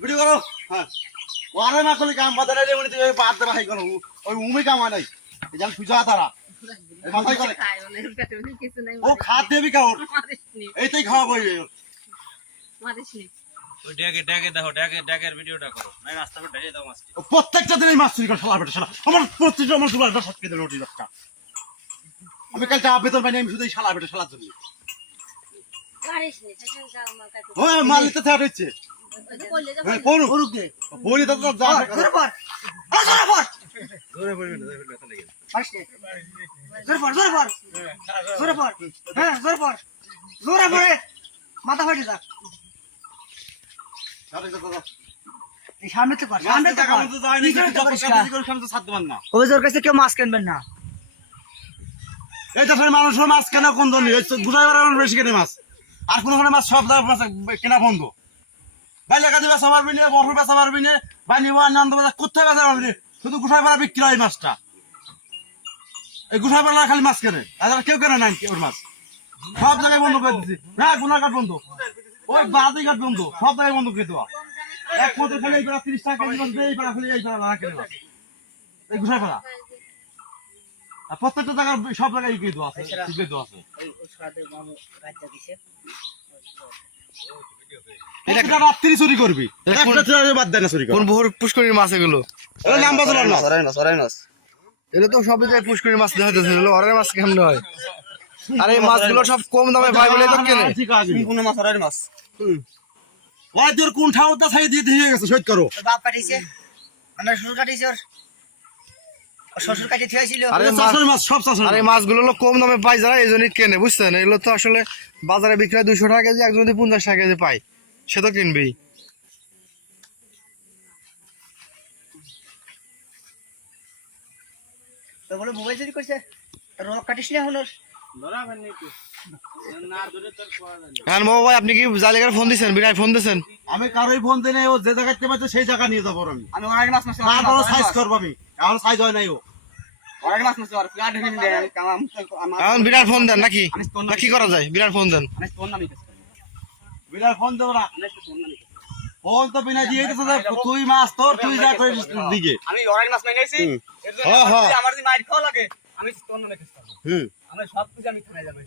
video করো হ্যাঁ ওরে না করলে কাম বাদা রে উনি তুই বাদ দে ভাই করো ওই উমি কাম নাই এজাল সুজা তারা মাথায় করে ও খাদ দেবি কাও এইটাই খাওয়াবো মারিসনি ওই ড্যাগে দেখো ড্যাগের ভিডিওটা করো নাই রাস্তা पे ঢেলে দাও মাছকে প্রত্যেকটা দিনই মাছ চুরি করে শালা বেটা শালা আমার প্রত্যেকটা আমার দুলাটা সটকে দিল রুটি দশটা আমি কাল যা বেতন পাইনি আমি শুধু এই শালা বেটা শালার জন্য মারিসনি সেখানে যাও আমার কাছে ওই মালিক তো থাট হচ্ছে বললে যা কোন করুক দে বলি তো যা জোরে পড় জোরে পড় জোরে পড়বি না জোরে ব্যথা লাগে জোরে পড় জোরে পড় জোরে পড় হ্যাঁ জোরে পড় জোরে পড়ে মাথা ফাটে যা এই সামনে তো পড় সামনে তো পড় ওদের কাছে কেউ মাছ কিনবেন না এই দেশের মানুষের মাছ কেনা বন্ধ নেই গুড়াই বেশি কেনে মাছ আর কোনো মাছ সব মাছ কেনা বন্ধ বাইলে কাজে বেচা মারবি না বরফ বেচা মারবি না বানি আনন্দ বাজার কোথায় বেচা মারবি না শুধু গুছাই পাড়া বিক্রি হয় মাছটা এই গুছাই পাড়া খালি মাছ কেনে আর কেউ কেনে নাই ওর মাছ সব জায়গায় বন্ধ করে দিচ্ছি হ্যাঁ গুনাঘাট বন্ধ ওই বাদি ঘাট বন্ধ সব জায়গায় বন্ধ করে দেওয়া এক মতো খালি এই পাড়া 30 টাকা কেজি মাছ এই পাড়া খালি এই পাড়া না কেনে মাছ এই গুছাই পাড়া আর প্রত্যেকটা জায়গায় সব জায়গায় কি দেওয়া আছে ঠিক দেওয়া আছে এটা রাত্রি চুরি করবি একটা চুরি বাদ দেয় না চুরি কোন বহুর পুষ্করিণীর মাছ এগুলো এগুলো নাম বদলার না এগুলো তো সব জায়গায় পুষ্করিণীর মাছ দেখা যাচ্ছে এগুলো অরের মাছ কেমন হয় আর এই মাছগুলো সব কম দামে পাই বলে তো কেনে ঠিক আছে কোন মাছ অরের মাছ ওই তোর কোন ঠাউটা ছাই দিয়ে দিয়ে গেছে সৈত করো বাপ কাটিছে আমার শ্বশুর কাটিছে ওর শ্বশুর কাটি থিয়েছিল আরে চাষের মাছ সব চাষের আর এই মাছগুলো হলো কম দামে পাই যারা এই জন্যই কেনে বুঝছেন এগুলো তো আসলে বাজারে বিক্রি হয় 200 টাকা কেজি একজন যদি 50 টাকা কেজি পায় সে তো কিনবেই তো বলে মোবাইল চুরি করছে রক কাটিস না হলো হ্যাঁ বাবা ভাই আপনি কি জালিকার ফোন দিছেন বিরাট ফোন দিছেন আমি কারোই ফোন দিনে ও যে জায়গাতে পাইছে সেই জায়গা নিয়ে যাবো আমি আমি ওর আগে মাছ মাছ তারপর সাইজ করবো আমি এখন সাইজ হয় নাই ও ওর আগে মাছ মাছ আর প্লাট হেন দেন এখন বিরাট ফোন দেন নাকি না কি করা যায় বিরাট ফোন দেন আমি ফোন নামি বিনা ফোন দেবো না আমি ফোন নামি ফোন তো বিনা দিয়ে দিতে তুই মাছ তোর তুই যা করিস দিকে আমি ওর আগে মাছ মাইনাইছি এর জন্য আমার যদি মাইর খাওয়া লাগে আমি ফোন নামে কেস করব হুম আমি সব কিছু আমি থানায় যাবো